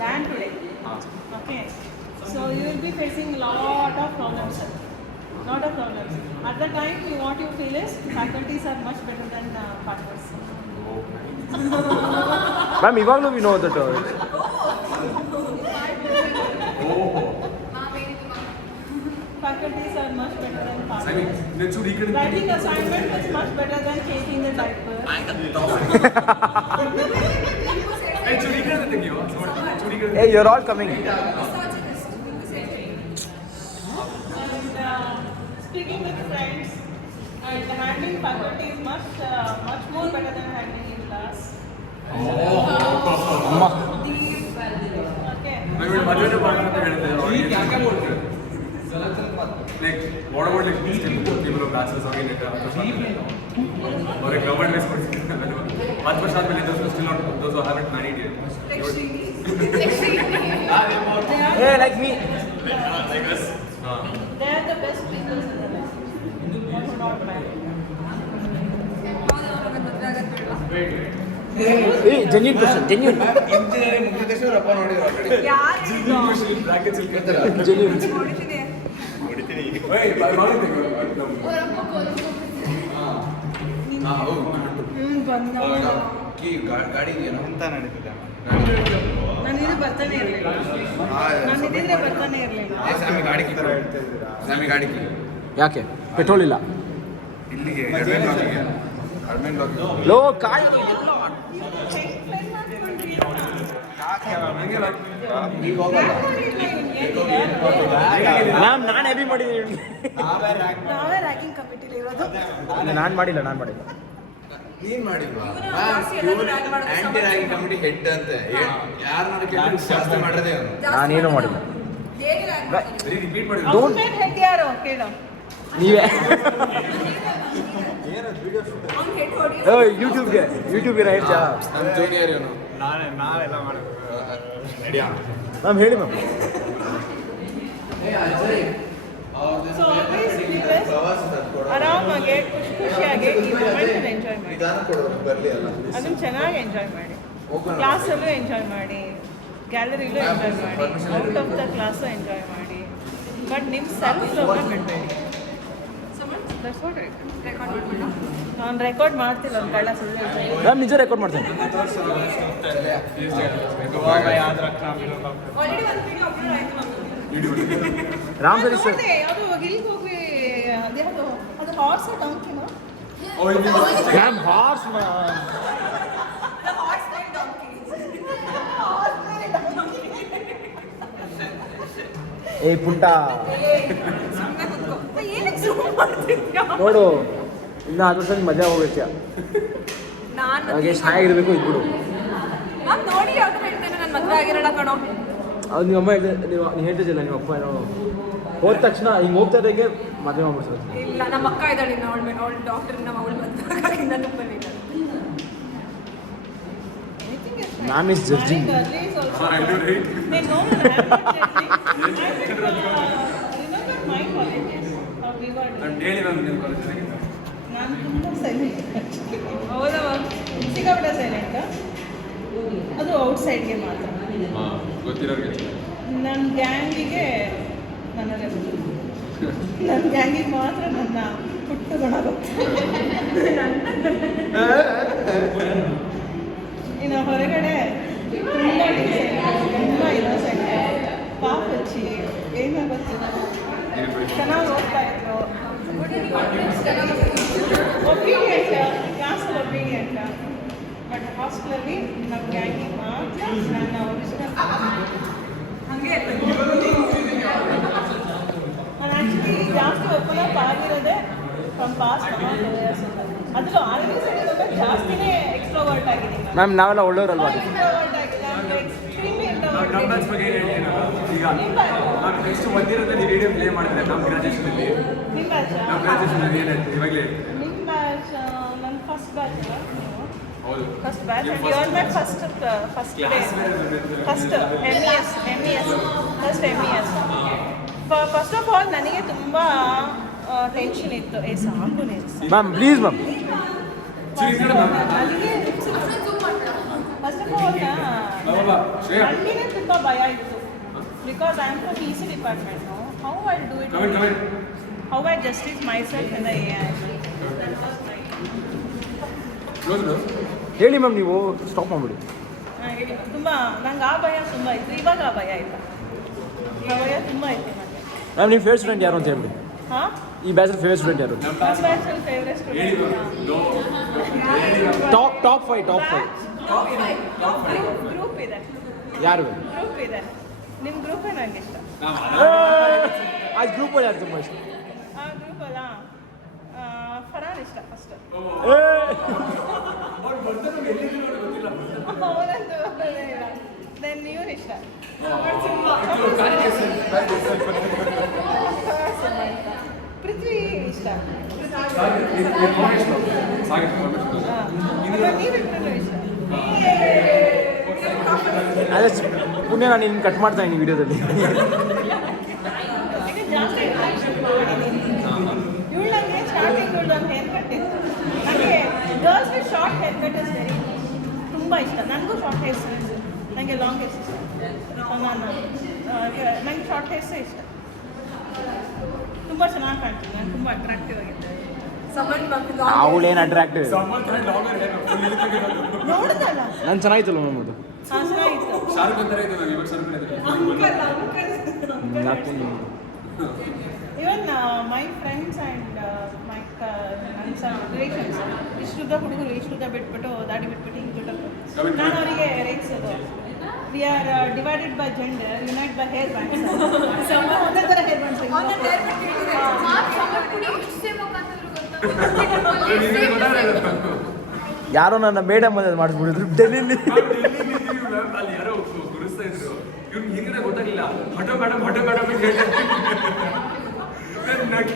than today. Okay. So you will be facing lot of problems, sir. Lot of problems. At the time, what you feel is faculties are much better than partners. Ma'am, ಇವಾಗಲೂ we know that. Faculties are much better than partners. Writing assignment is much better than changing the diaper. Hey, you're all coming. And speaking with friends and handling faculty is much more better than handling in class. Okay. Like, what about like still people of bachelors or like or like government based courses? Much more still not those who haven't married yet. Hey, like me. Like us. They are the best people in the life. Who are not married. Hey, genuine question, genuine. Engineering ಮುಗಿದ ತಕ್ಷಣ ರಪ್ಪ ನೋಡಿದ್ರು already. Brackets Genuine. ಹೊಡಿತೀನಿ. Wait, key ಗಾಡಿ ಇದೆಯೇನೋ ಅಂತ ನಡೀತಿದೆ. ನಾನು ಇದು ಬರ್ತಾನೆ ಇರಲಿಲ್ಲ. ನಾನು ಇದ್ದಿದ್ರೆ ಬರ್ತಾನೆ ಇರಲಿಲ್ಲ. ಸ್ವಾಮಿ ಗಾಡಿ ಕೀ ಸ್ವಾಮಿ ಗಾಡಿ ಕೀ ಯಾಕೆ ಪೆಟ್ರೋಲ್ ಇಲ್ಲ? ಇಲ್ಲಿಗೆ ಅಡ್ಮಿನ್ ಬ್ಲಾಕ್ ಲೋ ಕಾಯಿ ಈಗ ಹೋಗಲ್ಲ. ಮ್ಯಾಮ್ ನಾನು ಹೆವಿ ಮಾಡಿದ್ದೀನಿ. ನಾವೇ ರ್ಯಾಕಿಂಗ್ ಕಮಿಟಿಲಿ ಇರೋದು. ನಾನು ಮಾಡಿಲ್ಲ. ನೀನ್ ಮಾಡಿಲ್ವಾ? ಆಂಟಿ ರ್ಯಾಗಿಂಗ್ ಕಮಿಟಿ ಹೆಡ್ ಅಂತೆ. ಯಾರನ್ನ ಕೇಳಿ ಜಾಸ್ತಿ ಮಾಡಿರೋದೇ ಅವನು. ನಾನೇನು ಮಾಡಿಲ್ಲ. ರಿಪೀಟ್ ಮಾಡಿ. ಔಟ್ಮೇನ್ ಹೆಡ್ ಯಾರು ಕೇಳು. ನೀವೇ ಯೂಟ್ಯೂಬ್ಗೆ ರೈಟ್ ನಮ್ಮ ಜೂನಿಯರ್ ಇವನು. ನಾವೆಲ್ಲ ಮಾಡಬೇಕು. ಮ್ಯಾಮ್ ಹೇಳಿ ಮ್ಯಾಮ್. ಸೊ ಆಲ್ವೇಸ್ ಆರಾಮಾಗಿ ಖುಷಿಯಾಗಿ ಈ ಮೂಮೆಂಟ್ ಎಂಜಾಯ್ ಮಾಡಿ. ನಿಧಾನ ಕೊಡೋದು ಬರಲಿ ಅಲ್ಲ. ಅದನ್ನ ಚೆನ್ನಾಗಿ ಎಂಜಾಯ್ ಮಾಡಿ. ಕ್ಲಾಸಲ್ಲೂ ಎಂಜಾಯ್ ಮಾಡಿ, ಗ್ಯಾಲರಿಲೂ ಎಂಜಾಯ್ ಮಾಡಿ, out of the class enjoy ಮಾಡಿ. ಬಟ್ ನಿಮ್ಮ ಸೆಲ್ಫ್ ಲವ್ನ ಬಿಡಬೇಡಿ. ನಾನು ರೆಕಾರ್ಡ್ ಮಾಡ್ತಿಲ್ಲ, ಒಂದು ಕಳ್ಳ ಸುಳ್ಳು ಹೇಳ್ತೀನಿ. ಮ್ಯಾಮ್ ನಿಜ ರೆಕಾರ್ಡ್ ಮಾಡ್ತೇನೆ. ರಾಮ್ ಸರಿ ಸರ್. ಯಾವುದು ಇಲ್ಲಿಗೆ ಹೋಗಿ ಅದ್ಯಾವುದು ಅದು ಹಾರ್ಸ್ ಡಾಂಕಿನೋ? ಮ್ಯಾಮ್ ಹಾರ್ಸ್ ಏ ಪುಟ್ಟ ನೋಡು, ಇನ್ನು 10 ವರ್ಷ ಮಜಾ ಹೋಗ್ಬೇಕು. ಹಾಗೆ ಚೆನ್ನಾಗಿರ್ಬೇಕು ಇದ್ಬಿಡು. ನೋಡಿ ಯಾವ್ದು ಹೇಳ್ತೇನೆ, ನನ್ನ ಮದುವೆ ಆಗಿರಲ್ಲ ಕಣೋ. ಅದು ನಿಮ್ಮ ಅಮ್ಮ ನೀವು ಹೇಳ್ತಿದ್ದಿಲ್ಲ, ನಿಮ್ಮ ಅಪ್ಪ ಏನೋ ಹೋದ ತಕ್ಷಣ ಹಿಂಗೆ ಹೋಗ್ತಾ ಇದ್ದಾಗೆ ಮದುವೆ ಮಾಡ್ಬಿಡ್ತಾರೆ. ಇಲ್ಲ, ನಮ್ಮ ಅಕ್ಕ ಇದ್ದಾಳೆ ಇನ್ನು, ಅವಳು ಡಾಕ್ಟರ್, ನಮ್ಮ ಅವಳು ಮದುವೆ ನನ್ನ ಮ್ಯಾಮ್ ಇಸ್ ಜಡ್ಜಿಂಗ್. ನಾನು ತುಂಬ ಸೈಲೆಂಟ್. ಹೌದಾ? ಸಿಕ್ಕಾಪಟ್ಟೆ ಸೈಲೆಂಟ್. ಅದು ಔಟ್ಸೈಡ್ಗೆ ಮಾತ್ರ. ನನ್ನ ಗ್ಯಾಂಗಿಗೆ ನನ್ನ ಗ್ಯಾಂಗಿಗೆ ಮಾತ್ರ ನನ್ನ ಪುಟ್ಟ ಗುಣ ಗೊತ್ತು. ಇನ್ನು ಹೊರಗಡೆ ತುಂಬ ಇನ್ನೋಸೆಂಟ್, ಪಾಪ ಹಚ್ಚಿ ಏನೋ ಗೊತ್ತಿಲ್ಲ, ಚೆನ್ನಾಗಿ ಓದ್ತಾ ಇದ್ರು, ಒಪೀನಿಯಂಟ್, ಕ್ಲಾಸಲ್ಲಿ ಒಪೀನಿಯಂಟ್. ಬಟ್ ಹಾಸ್ಟೆಲಲ್ಲಿ ನಮ್ಮ ಗ್ಯಾಂಗಿಗೆ ಮಾತ್ರ ನನ್ನ ಒರಿಜಿನಲ್ ಹಾಗೆ. ನಾನು ಆ್ಯಕ್ಚುಲಿ ಜಾಸ್ತಿ ಒಪ್ಪಲಪ್ ಆಗಿರೋದೇ ಫ್ರಮ್ ಪಾಸ್ಟ್ ಇಯರ್ಸ್. ಅದರಲ್ಲೂ ಆರ್ಮಿ ಸೈಡ್ ಜಾಸ್ತಿನೇ ಎಕ್ಸ್ಟ್ರೋವರ್ಟ್ ಆಗಿದ್ದೀನಿ. ಮ್ಯಾಮ್ ನಾವೆಲ್ಲ ಒಳ್ಳೆಯವರಲ್ವಾ? ನಮ್ಮ ಬ್ಯಾಚ್ ಬಗ್ಗೆ ಈಗ ನಾನು ನೆಕ್ಸ್ಟ್ ಬಂದಿರೋದ್ರಲ್ಲಿ ವಿಡಿಯೋ ಪ್ಲೇ ಮಾಡಿದ್ರೆ ನಮ್ಮ ಗ್ರಾಜುಯೇಷನಲ್ಲಿ. ನಿಮ್ಮ ಬ್ಯಾಚ್? ನಮ್ಮ ಗ್ರಾಜುಯೇಷನಲ್ಲಿ ಏನಾಯ್ತು ಇವಾಗಲೇ? ನಿಮ್ಮ ಬ್ಯಾಚ್ ನನ್ನ ಫಸ್ಟ್ ಬ್ಯಾಚ್ ಅಲ್ಲ? ಹೌದು, first batch. You are my first day, first MES first MES. First of all ನನಗೆ ತುಂಬ ಟೆನ್ಷನ್ ಇತ್ತು. ಸಾಕು ಮ್ಯಾಮ್ ಪ್ಲೀಸ್ ಮ್ಯಾಮ್. ನನಗೆ ಫಸ್ಟ್ ಆಫ್ ಆಲ್ ನನಗೆ ತುಂಬ ಭಯ ಇತ್ತು because I am from EC department how I do it how I justice myself in the AI ಹೇಳಿ ಮ್ಯಾಮ್ ನೀವು ಸ್ಟಾಪ್ ಮಾಡಿಬಿಡಿ. ಹೇಳಿ ತುಂಬ ನಂಗೆ ಆ ಭಯ ತುಂಬ ಇತ್ತು, ಇವಾಗ ಆ ಭಯ ಇಲ್ಲ. ಆ ಭಯ ತುಂಬ ಇತ್ತು ನನಗೆ. ಮ್ಯಾಮ್ ನಿಮ್ಮ ಫೇವ್ರೆಟ್ ಸ್ಟೂಡೆಂಟ್ ಯಾರು ಅಂತ ಹೇಳ್ಬಿಡಿ. ಹಾಂ ಈ ಬ್ಯಾಚಲ್ಲಿ ಫೇವ್ರೆಟ್ ಸ್ಟೂಡೆಂಟ್ ಯಾರು? ಫೇವ್ರೆಟ್ ಟಾಪ್ ಫೈವ್ ಗ್ರೂಪ್ ಇದೆ, ಯಾರು? ಗ್ರೂಪ್ ಇದೆ. ನಿಮ್ಮ ಗ್ರೂಪೇ ನನಗೆ ಇಷ್ಟ. ಆ ಗ್ರೂಪಲ್ಲಿ ಯಾರು ತುಂಬ ಇಷ್ಟ? ಆ ಗ್ರೂಪ್ ಅಲ್ಲ, ಫರಾನ್ ಇಷ್ಟ ಅಷ್ಟೇ. ಅವನಂತೂ ದೆನ್ ಇವ್ರು ಇಷ್ಟ. ಪೃಥ್ವಿ ಇಷ್ಟ. ನೀವಿಬ್ಬರಲ್ಲೂ ಇಷ್ಟ. ಅದೇ ಪುಣ್ಯ ನಾನು ಇನ್ನು ಕಟ್ ಮಾಡ್ತಾ ಇದ್ದೀನಿ ವಿಡಿಯೋದಲ್ಲಿ. ಈಗ ಜಾಸ್ತಿ ಇಂಟ್ರಾಕ್ಷನ್ ಮಾಡಿದ್ದೀನಿ. ಇವಳು ನನಗೆ ಸ್ಟಾರ್ಟಿಂಗ್ ನನ್ನ ಹೇರ್ ಕಟ್ ಇತ್ತು. ನನಗೆ girls with short hair cut is very ತುಂಬ ಇಷ್ಟ. ನನಗೂ ಶಾರ್ಟ್ ಹೇರ್ಸ್, ನನಗೆ ಲಾಂಗ್ ಹೇರ್ಸ್ ಇಷ್ಟ. ನನಗೆ ಶಾರ್ಟ್ ಹೇರ್ಸೇ ಇಷ್ಟ. ತುಂಬ ಚೆನ್ನಾಗಿ ಕಾಣ್ತೀನಿ, ನಾನು ತುಂಬ ಅಟ್ರಾಕ್ಟಿವ್ ಆಗಿದ್ದೆ. ಅವಳೇನು ಅಟ್ರಾಕ್ಟಿವ್ ನೋಡಿದಲ್ಲ ನಾನು ಚೆನ್ನಾಗಿತ್ತಲ್ಲ ಮ್ಯಾಮ್ ಅದು. ಹಾಂ ಚೆನ್ನಾಗಿತ್ತು. ಶಾರುಖ್ ಅಂತಾರೆ ಇದು ಇವಾಗ ಶಾರುಖ್ ಇವನ್ ಮೈ ಫ್ರೆಂಡ್ಸ್ ಆ್ಯಂಡ್ ಮೈ ನನ್ನ ರಿಲೇಷನ್ಸ್ ಇಷ್ಟುದ್ದ ಹುಡುಗರು ಇಷ್ಟುದ್ದ ಬಿಟ್ಬಿಟ್ಟು ದಾಡಿ ಬಿಟ್ಬಿಟ್ಟು ಹಿಂಗೆ ಬಿಟ್ಟು ನಾನು ಅವರಿಗೆ ರೇಗಿಸೋದು. We are divided by gender, unite by hair bands. ಒಂದೇ ಥರ ಹೇರ್ ಬ್ಯಾಂಡ್ಸ್. ಯಾರೋ ನನ್ನ ಮೇಡಮ್ ಮನೇಲಿ ಮಾಡಿಸ್ಬಿಡಿದ್ರು ಡೆಲ್ಲಿಲಿ. ಅಲ್ಲಿ ಯಾರೋ ಗುರುಸ್ತಾ ಇದ್ರು, ಇವ್ನು ಹಿಂಗಡೆ ಗೊತ್ತಾಗಲಿಲ್ಲ. ಹಠೋ ಮೇಡಮ್ ಅಂತ ಹೇಳ್ತಾ ನಕ್ಕಿ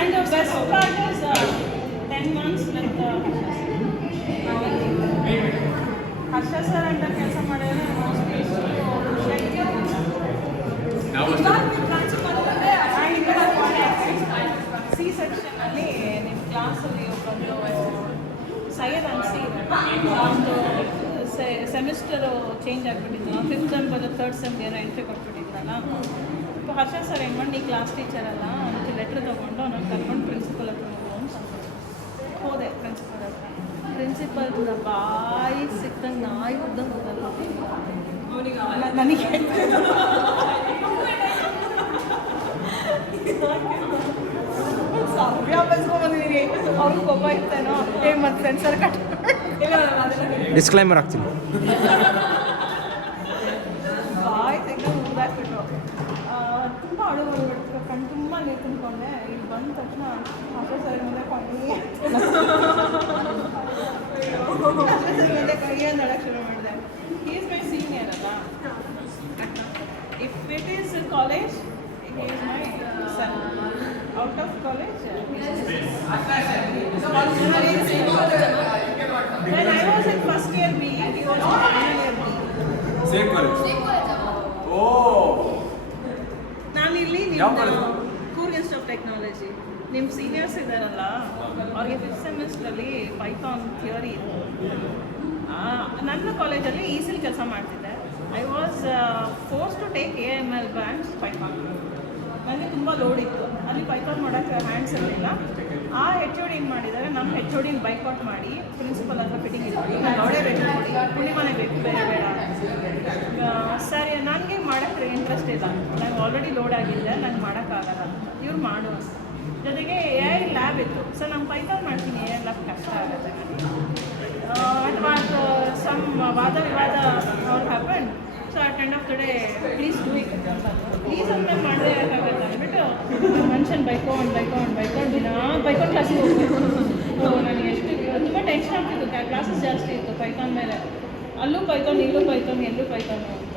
And the best part is 10 months like Harsha sir ಅಂತ ಕೆಲಸ ಮಾಡಿದ್ರೆ ಮೋಸ್ಟ್ಲಿ ಸಿ ಸೆಕ್ಷನ್ ಅಲ್ಲಿ ನಿಮ್ಮ ಕ್ಲಾಸಲ್ಲಿ ಒಬ್ಬರು ಸೈಯದ್ ಅನ್ಸಿ ಒಂದು ಸೆಮಿಸ್ಟರು ಚೇಂಜ್ ಆಗಿಬಿಟ್ಟಿದ್ದು. 5th ಸೆಮ್ ಬರೋ 3rd ಸೆಮ್ ಏನೋ ಎಂಟ್ರಿ ಕೊಟ್ಬಿಟ್ಟಿದ್ರಲ್ಲ. ಹರ್ಷ ಸರ್ ಏನು ಮಾಡಿ, ನೀ ಕ್ಲಾಸ್ ಟೀಚರ್ ಅಲ್ಲ, ಅವನಿಗೆ ಲೆಟ್ರ್ ತೊಗೊಂಡು ಅವನಿಗೆ ಕರ್ಕೊಂಡು ಪ್ರಿನ್ಸಿಪಲ್ ಹತ್ರ ಹೋಗು ಅಂತ ಹೋದೆ. ಪ್ರಿನ್ಸಿಪಲ್ ಹತ್ರ ಪ್ರಿನ್ಸಿಪಲ್ ಬಾಯಿ ಸಿಕ್ದಂಗೆ ನಾಯಿ ಉದ್ದಂಗೆ ಹೋಗಲ್ಲ ನನಗೆ. ಸಭ್ಯ ಬಸ್ಕೊಂಡ್ಬಂದಿದ್ದೀನಿ. ಅವ್ರಿಗೆ ಒಬ್ಬ ಇರ್ತಾನೋ ಮತ್ತು ಸೆನ್ಸರ್ ಕಟ್ ಡಿಸ್ಕ್ಲೈಮರ್ ಹಾಕ್ತೀನಿ. ಬಾಯಿ ತೆಗೆದು ಮುಗ್ದಾಕ್ಬಿಟ್ರು. ತುಂಬ ಅಳು ಬಂದ್ಬಿಡ್ತು, ಕಣ್ಣು ತುಂಬ ನೀರು ತುಂಬಿಕೊಂಡೆ. ಇಲ್ಲಿ ಬಂದ ತಕ್ಷಣ ಹರ್ಷ ಸರ್ ಮುಂದೆ ಮುಂದೆ ಕೈಗೆ ನಡಕ್ಕೆ ಶುರು ಮಾಡಿದೆ. ಹಿ ಈಸ್ ಮೈ ಸೀನಿಯರ್ ಅಲ್ಲ. If it is college he is my son. Out of college when I was in first year B, he was in final year B. Same college. ಓ ನಾನಿಲ್ಲಿ ಯಾವ college? Coorg institute of technology. ನಿಮ್ಮ seniors ಇದ್ದಾರಲ್ಲ, ಅವ್ರಿಗೆ 5th ಸೆಮಿಸ್ಟ್ರಲ್ಲಿ Python theory ಇತ್ತು. ನನ್ನ ಕಾಲೇಜಲ್ಲಿ easily ಕೆಲಸ ಮಾಡ್ತಿದ್ದೆ. I was force to take AML branch python. ನನಗೆ ತುಂಬ ಲೋಡ್ ಇತ್ತು, ಅಲ್ಲಿ ಪೈಥಾನ್ ಮಾಡೋಕ್ಕೆ ಹ್ಯಾಂಡ್ಸ್ ಇರಲಿಲ್ಲ. ಆ HOD ಏನು ಮಾಡಿದ್ದಾರೆ, ನಮ್ಮ HOD ಬೈಕಾಟ್ ಮಾಡಿ ಪ್ರಿನ್ಸಿಪಲ್ ಹತ್ರ ಫಿಟ್ಟಿಂಗ್ ಇಟ್ಬಿಟ್ಟು ನಾನು ಅವಳೇ ಬೇಕು ನೋಡಿ, ಪುಣ್ಯಮನೆ ಬೇಕು, ಬೇರೆ ಬೇಡ. ಸರಿ, ನನಗೆ ಮಾಡೋಕ್ಕೆ ಇಂಟ್ರೆಸ್ಟ್ ಇಲ್ಲ, ನಂಗೆ ಆಲ್ರೆಡಿ ಲೋಡ್ ಆಗಿದ್ದೆ, ನಂಗೆ ಮಾಡೋಕ್ಕಾಗಲ್ಲ. ಇವ್ರು ಮಾಡು. ಜೊತೆಗೆ AI ಲ್ಯಾಬ್ ಇತ್ತು. ಸೊ ನಾನು ಪೈಥಾನ್ ಮಾಡ್ತೀನಿ, AI ಲ್ಯಾಬ್ ಕಷ್ಟ ಆಗುತ್ತೆ ನನಗೆ. ಅಥವಾ ಸಮ್ ವಾದ ವಿವಾದ ಅವ್ರು happen. So at end of the day please do it ಅಂತ. ಪ್ಲೀಸ್ ಅಂತ ಮಾಡದೇ ಇರೋಕ್ಕಾಗಲ್ಲ ಅಂದ್ಬಿಟ್ಟು ಮನುಷ್ಯನ ಬೈಕೊಂಡು ದಿನ ಬೈಕೊಂಡು ಕ್ಲಾಸಿಗೆ ಹೋಗ್ಬೇಕು. ನನಗೆ ಎಷ್ಟು ತುಂಬ ಟೆನ್ಷನ್ ಆಗ್ತಿತ್ತು. ಕ್ಲಾಸಸ್ ಜಾಸ್ತಿ ಇತ್ತು ಪೈಥಾನ್ ಮೇಲೆ. ಅಲ್ಲೂ ಪೈಥಾನ್, ಇಲ್ಲೂ ಪೈಥಾನ್, ಎಲ್ಲೂ ಪೈಥಾನು ಅಂತ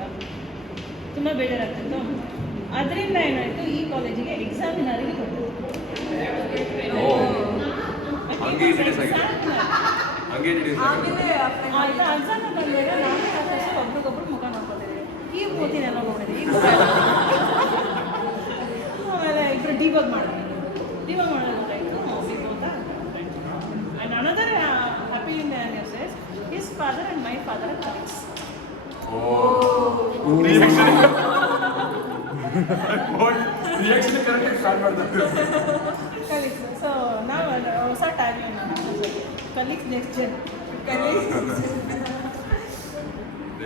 ತುಂಬ ಬೇಜಾರಾಗ್ತಿತ್ತು. ಅದರಿಂದ ಏನಾಯಿತು, ಈ ಕಾಲೇಜಿಗೆ ಎಕ್ಸಾಮಿನರಿಗೆ ಕೊಟ್ಟರು. ಆಯಿತಾ, ಎಕ್ಸಾಮ್ ಬಂದಾಗ ನಾನೇ ಆಫೀಸಲ್ಲಿ ಒಬ್ರಿಗೊಬ್ರು ಮುಖ ನೋಡ್ಕೊತಿದ್ದೀವಿ. ಈಗ ಮೂತಿನೆಲ್ಲ ನೋಡಿದೆ, ಈಗ ಆಮೇಲೆ ಇಬ್ಬರು ಡಿಬಗ್ ಮಾಡೋದು ಗೊತ್ತಾಯಿತು. ಡಿಬಗ್ ಮಾಡೋದು ಗೊತ್ತಾಯಿತು, ಹೋಗಿ ಹೋದ another happy Indian news is his father and my father are colleagues. Reaction correct start ಮಾಡ್ತಾರೆ Colleagues. So now ಹೊಸ ಟ್ಯಾಗ್ಲೈನ್ colleagues next gen.